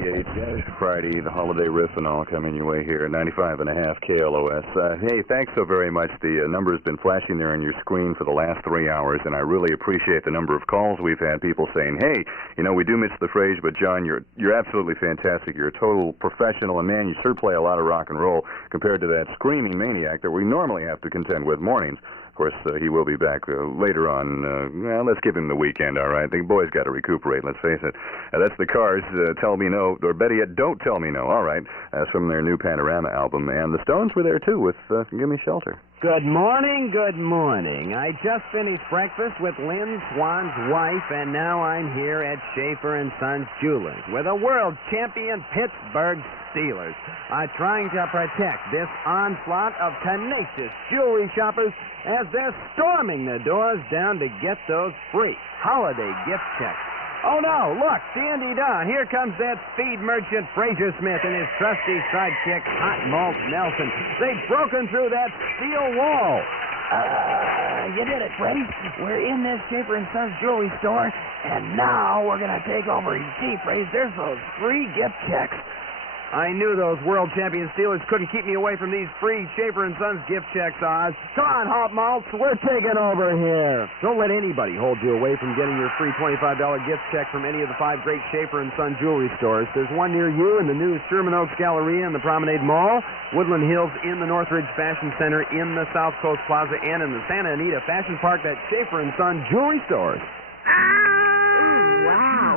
6:38, Friday, the holiday riff and all coming your way here at 95.5 KLOS. Hey, thanks so very much. The number has been flashing there on your screen for the last 3 hours, and I really appreciate the number of calls we've had, people saying, hey, you know, we do miss the phrase, but John, you're absolutely fantastic. You're a total professional, and man, you sure play a lot of rock and roll compared to that screaming maniac that we normally have to contend with mornings. Of course, he will be back later on. Well, let's give him the weekend, all right? The boy's got to recuperate, let's face it. That's the Cars, Tell Me No, or better yet, Don't Tell Me No, all right. That's from their new Panorama album. And the Stones were there, too, with Give Me Shelter. Good morning, good morning. I just finished breakfast with Lynn Swan's wife, and now I'm here at Schaefer & Sons Jewelers with a world champion Pittsburgh Steelers are trying to protect this onslaught of tenacious jewelry shoppers as they're storming the doors down to get those free holiday gift checks. Oh, no, look, Dandy Don. Here comes that speed merchant Fraser Smith and his trusty sidekick, Hot Malt Nelson. They've broken through that steel wall. You did it, Freddie. We're in this Schaefer & Sons jewelry store, and now we're going to take over. You see, Freddie, there's those free gift checks. I knew those world champion Steelers couldn't keep me away from these free Schaefer & Sons gift checks, Oz. Come on, Hot Malts, we're taking over here. Don't let anybody hold you away from getting your free $25 gift check from any of the 5 great Schaefer & Sons jewelry stores. There's one near you in the new Sherman Oaks Galleria in the Promenade Mall, Woodland Hills in the Northridge Fashion Center in the South Coast Plaza, and in the Santa Anita Fashion Park at Schaefer & Sons jewelry stores.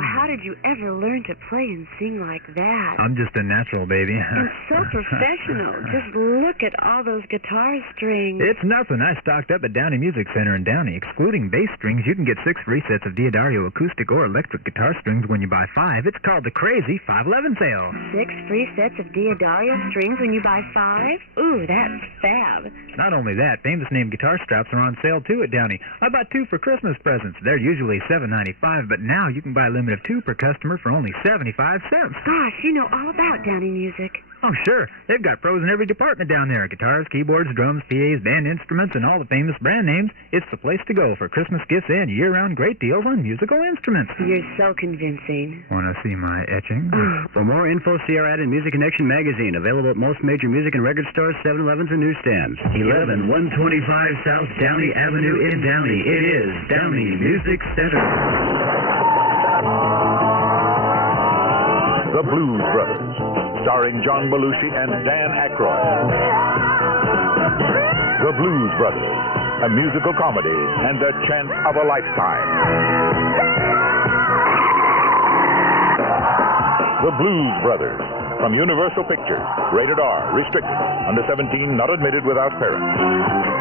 How did you ever learn to play and sing like that? I'm just a natural, baby. And so professional. Just look at all those guitar strings. It's nothing. I stocked up at Downey Music Center in Downey. Excluding bass strings, you can get 6 free sets of Diodario acoustic or electric guitar strings when you buy 5. It's called the Crazy 511 sale. 6 free sets of Diodario strings when you buy 5? Ooh, that's fab. Not only that, famous name guitar straps are on sale, too, at Downey. I bought 2 for Christmas presents. They're usually $7.95, but now you can buy a limit of 2 per customer for only 75 cents. Gosh, you know all about Downey Music. Oh, sure. They've got pros in every department down there. Guitars, keyboards, drums, PAs, band instruments, and all the famous brand names. It's the place to go for Christmas gifts and year-round great deals on musical instruments. You're so convincing. Want to see my etching? For more info, see our ad in Music Connection magazine, available at most major music and record stores, 7-Elevens, and newsstands. 11125 South Downey Avenue in Downey. It is Downey Music Center. The Blues Brothers, starring John Belushi and Dan Aykroyd. The Blues Brothers, a musical comedy and the chance of a lifetime. The Blues Brothers, from Universal Pictures, rated R, restricted, under 17, not admitted without parents.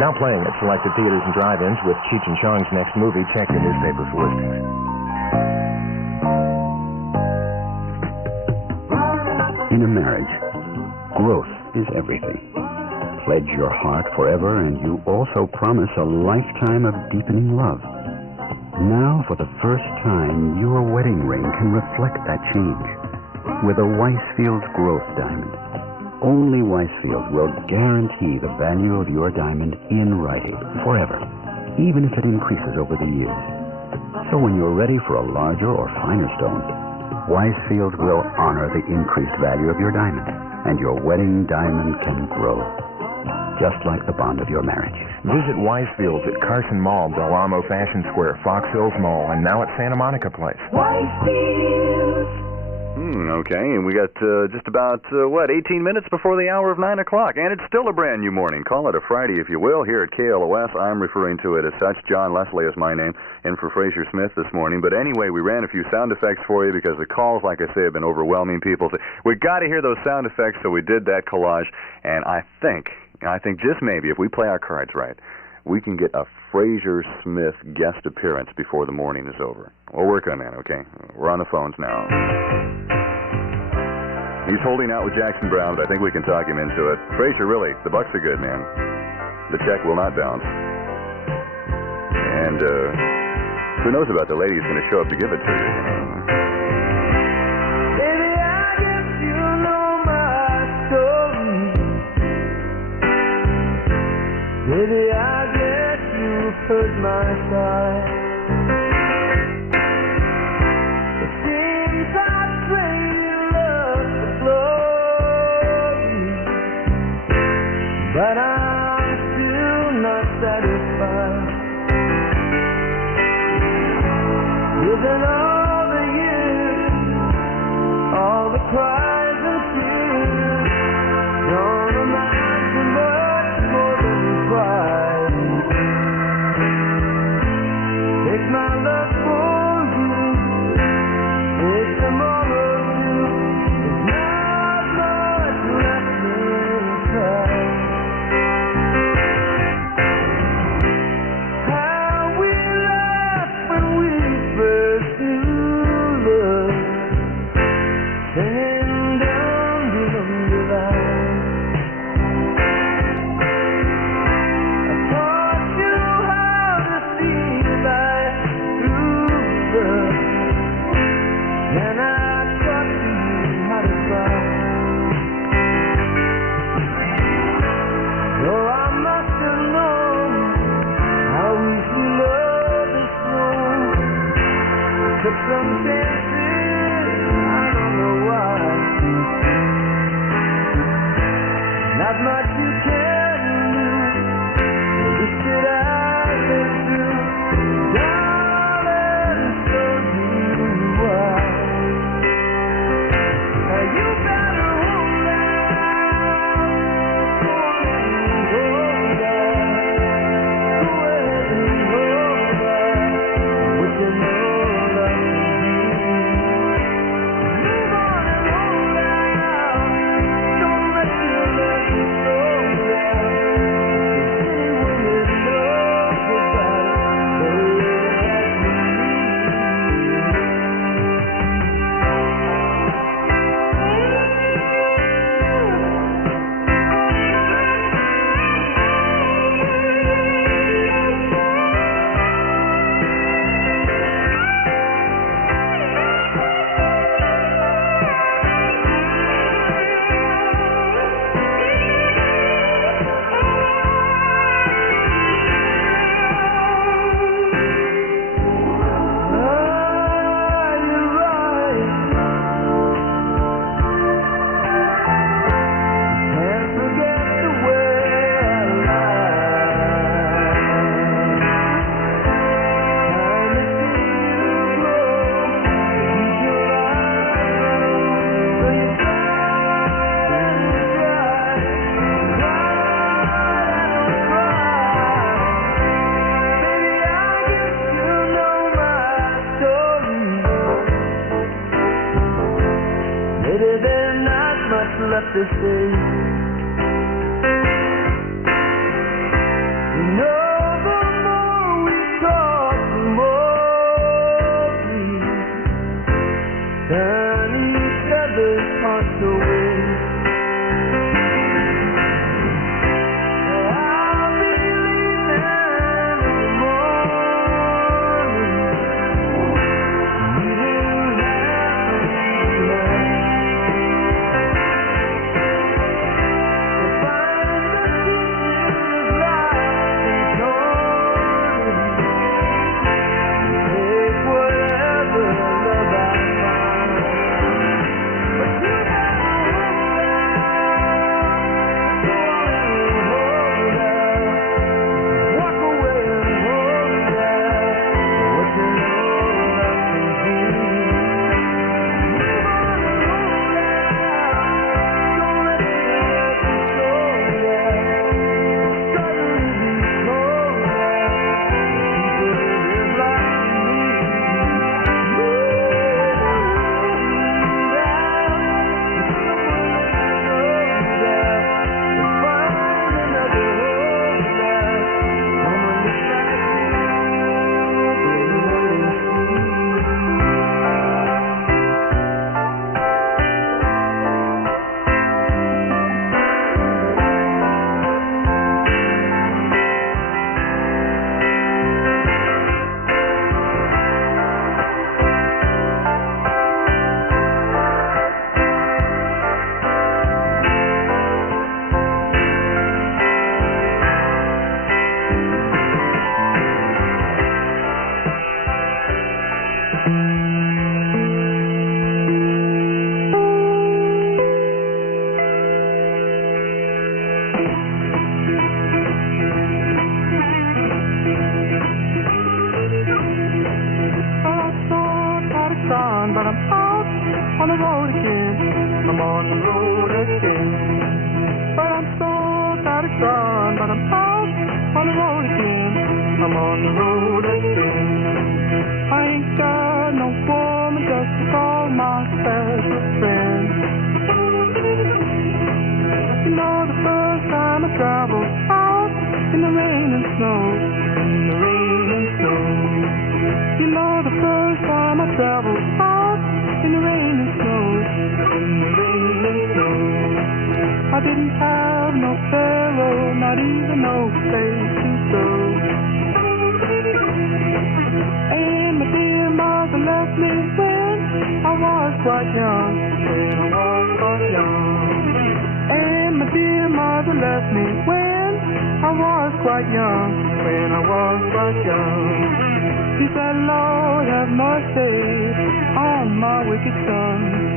Now playing at selected theaters and drive-ins with Cheech and Chong's next movie. Check your newspaper for listings. In a marriage, growth is everything. Pledge your heart forever, and you also promise a lifetime of deepening love. Now, for the first time, your wedding ring can reflect that change. With a Weisfield's Growth Diamond. Only Weisfield will guarantee the value of your diamond in writing, forever, even if it increases over the years. So when you're ready for a larger or finer stone, Weisfield will honor the increased value of your diamond, and your wedding diamond can grow, just like the bond of your marriage. Visit Weisfield's at Carson Mall, Del Amo Fashion Square, Fox Hills Mall, and now at Santa Monica Place. Weisfield. Okay, and we got just about, 18 minutes before the hour of 9 o'clock, and it's still a brand new morning. Call it a Friday, if you will, here at KLOS. I'm referring to it as such. John Leslie is my name, and for Fraser Smith this morning. But anyway, we ran a few sound effects for you because the calls, like I say, have been overwhelming. People say, we've got to hear those sound effects, so we did that collage, and I think just maybe, if we play our cards right, we can get a Fraser Smith guest appearance before the morning is over. We'll work on that, okay? We're on the phones now. He's holding out with Jackson Brown, but I think we can talk him into it. Fraser, really, the Bucks are good, man. The check will not bounce. And who knows about the lady who's going to show up to give it to you, you know? Baby, I guess you know my story. Baby, I guess you've heard my side. It seems I played in love than all the years, all the cries and tears, don't amount to much more than pride. Take my love for you, take them all of you, there's not much left inside. How we laughed when we first knew love, singing down the lonely line. I taught you how to see life through love, and I taught you how to cry. Oh, I must have known how easy love is thrown. Took some chances, I don't know why. Not much you can do, this that I've been through, darling, so do I. Now you better hold out, go ahead and hold out, go ahead and hold out, what you know love can do. Move on and hold out, don't let your love go down. Anyone that knows about it, baby, that's me. You're right. Can't forget the way I lied. Time to see you grow, keep your eyes, so you cry and cry, cry and cry. Baby, I guess you know my story. Maybe there's not much left to say. You know, the more we talk, the more we turn each other's hearts away. I'll be leaving in the morning. You will have to tonight to find the pieces lost and torn. Take whatever love I find, but you better on the road again. I'm on the road again. But I'm so tired of trying, but I'm out on the road again. I'm on the road again. I ain't got no woman just to call my special friend. You know the first time I traveled out in the rain and snow, in the rain and snow. You know the first time I traveled out in the rain and snow, in the rain and snow. I didn't have no pharaoh, not even no place to go. And my dear mother left me when I was quite young, when I was quite young. And my dear mother left me when I was quite young, when I was quite young. She said, Lord, have mercy on my wicked son.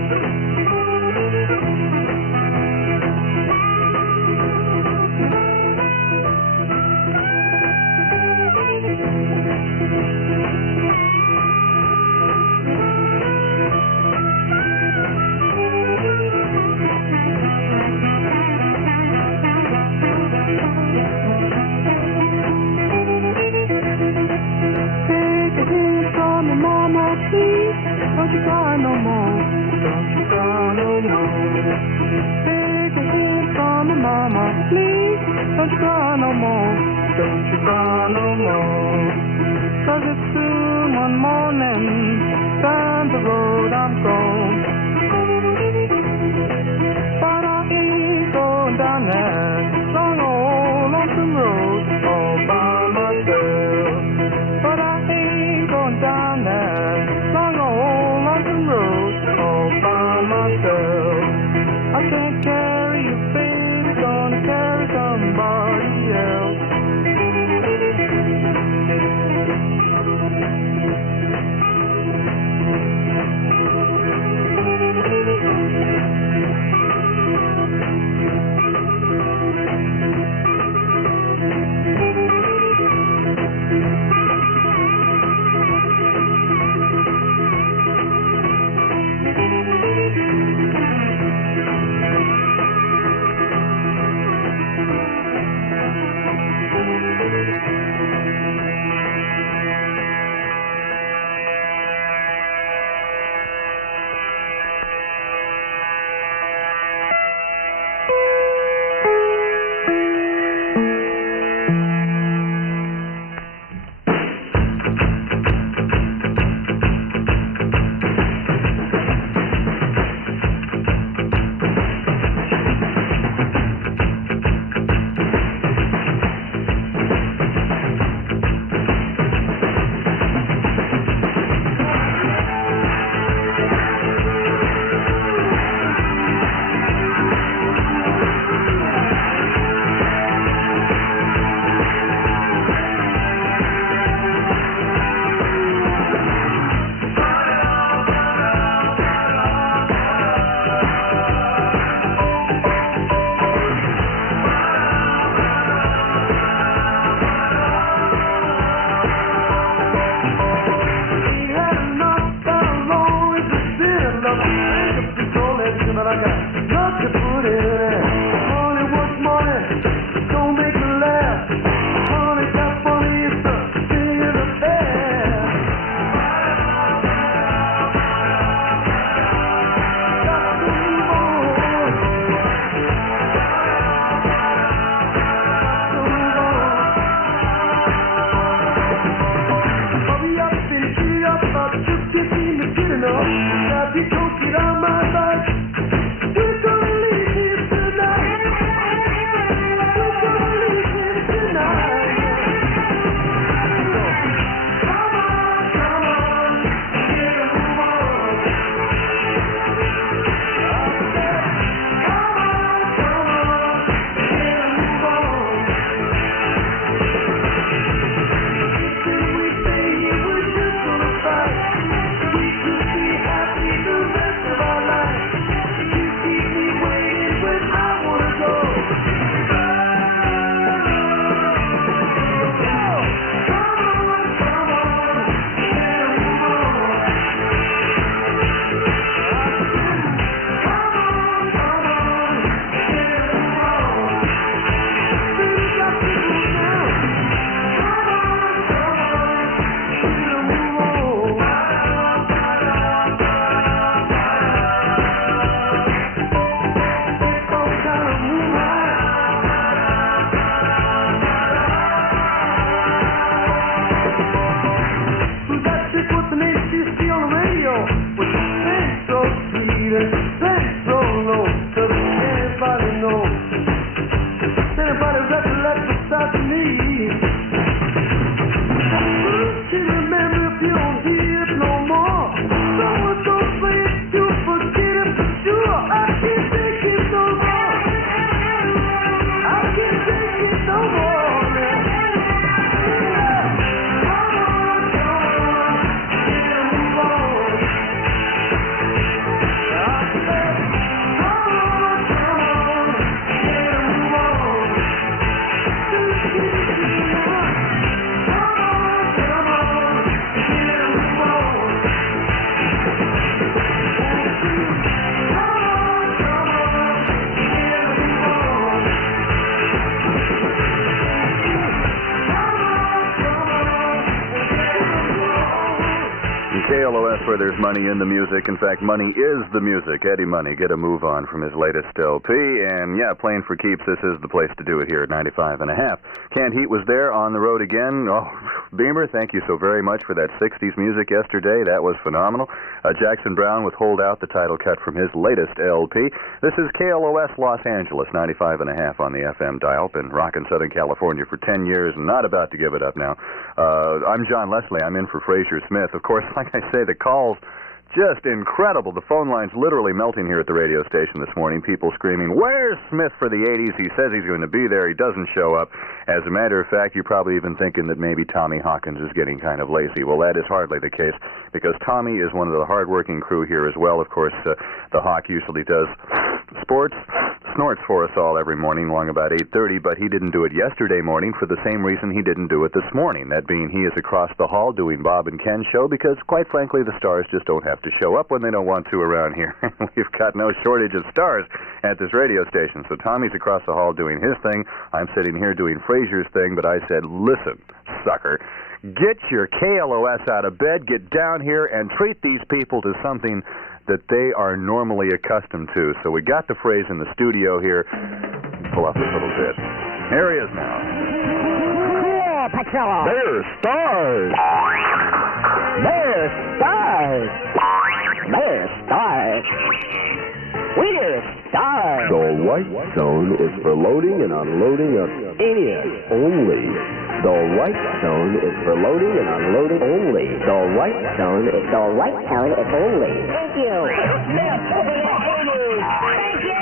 Don't you cry no more, don't you cry no more. Take a hint from me, mama, please. Don't you cry no more, don't you cry no more. 'Cause it's soon one morning, down the road I'm gone. But I ain't going down that long old lonesome road all by myself. But I ain't going down that long old lonesome road all by myself. I can't carry you, baby, gonna carry somebody else. Get enough, got the coke on my back. low, 'cause anybody knows. Anybody recollect the stuff to me? Can't remember if you don't hear it no more. Someone's gonna play it, you forget it for sure. I can't take it no more. I can't take it no more. KLOS, where there's money in the music. In fact, money is the music. Eddie Money, get a move on from his latest LP. And yeah, playing for keeps, this is the place to do it here at 95.5. Canned Heat was there on the road again. Oh, Beamer, thank you so very much for that 60s music yesterday. That was phenomenal. Jackson Brown with Hold Out, the title cut from his latest LP. This is KLOS Los Angeles, 95.5 on the FM dial. Been rocking Southern California for 10 years and not about to give it up now. I'm John Leslie. I'm in for Frazier Smith. Of course, like I say, the calls, just incredible. The phone line's literally melting here at the radio station this morning. People screaming, "Where's Smith for the 80s? He says he's going to be there. He doesn't show up." As a matter of fact, you're probably even thinking that maybe Tommy Hawkins is getting kind of lazy. Well, that is hardly the case, because Tommy is one of the hardworking crew here as well. Of course, the Hawk usually does sports, snorts for us all every morning along about 8:30, but he didn't do it yesterday morning for the same reason he didn't do it this morning, that being he is across the hall doing Bob and Ken's show, because quite frankly the stars just don't have to show up when they don't want to around here. We've got no shortage of stars at this radio station. So Tommy's across the hall doing his thing. I'm sitting here doing Frazier's thing, but I said, listen, sucker, get your KLOS out of bed, get down here and treat these people to something that they are normally accustomed to. So we got the phrase in the studio here. Pull up a little bit. Here he is now. Yeah, Pacella. They're stars. They're stars. They're stars. We're stars. The white zone is for loading and unloading of idiots only. The white zone is for loading and unloading only. The white zone is only. Thank you. Thank you.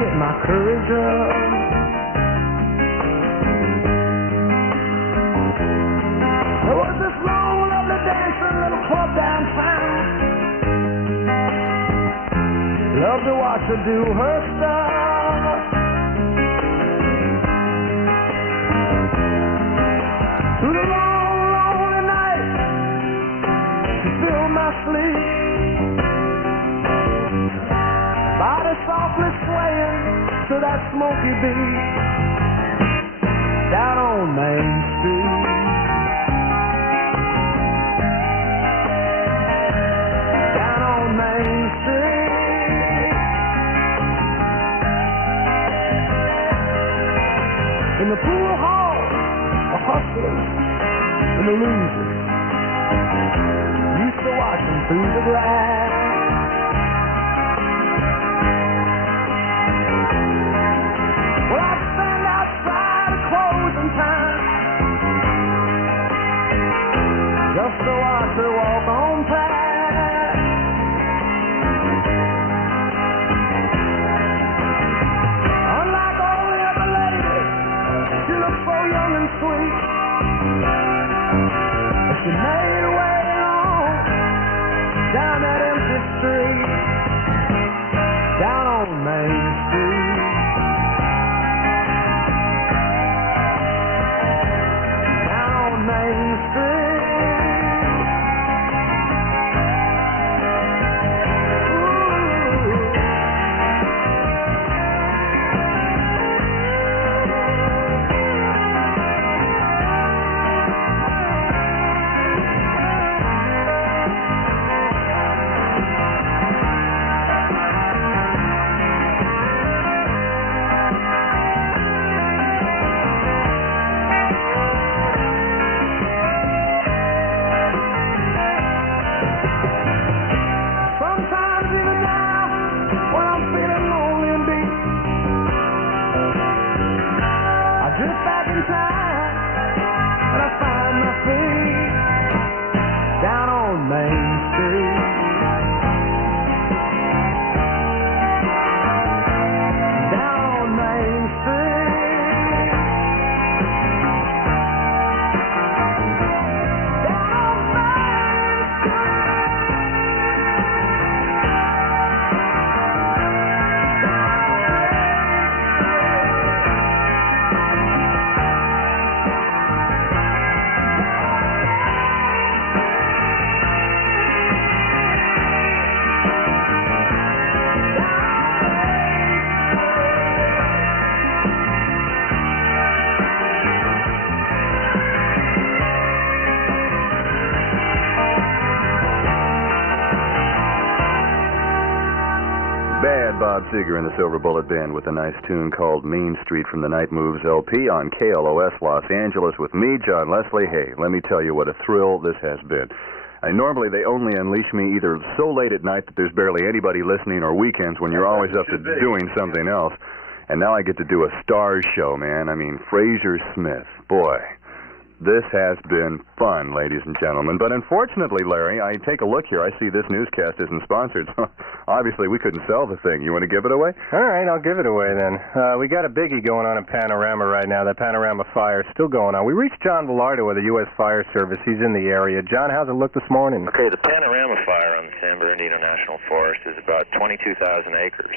Get my courage up. There was this long, lovely dance in a little club downtown. Loved to watch her do her stuff. Through the long, lonely night, she filled my sleep. Body softly swaying to that smoky beat down on Main Street. Down on Main Street. In the pool hall, the hustlers and the losers used to watch them through the glass. Well, I'd stand outside at closing time just to watch her walk on past. Unlike all the other ladies, she looked so young and sweet. But she made her way along down that empty street, down on Main Street. Main Street. Bob Seger in the Silver Bullet Band with a nice tune called Mean Street from the Night Moves LP on KLOS Los Angeles with me, John Leslie. Hey, let me tell you what a thrill this has been. Normally they only unleash me either so late at night that there's barely anybody listening or weekends when you're always up to doing something else. And now I get to do a Stars show, man. I mean, Fraser Smith. Boy. This has been fun, ladies and gentlemen. But unfortunately, Larry, I take a look here. I see this newscast isn't sponsored. So obviously, we couldn't sell the thing. You want to give it away? All right, I'll give it away then. We got a biggie going on in Panorama right now. The Panorama fire is still going on. We reached John Villardo of the U.S. Fire Service. He's in the area. John, how's it look this morning? Okay, the Panorama fire on the San Bernardino National Forest is about 22,000 acres.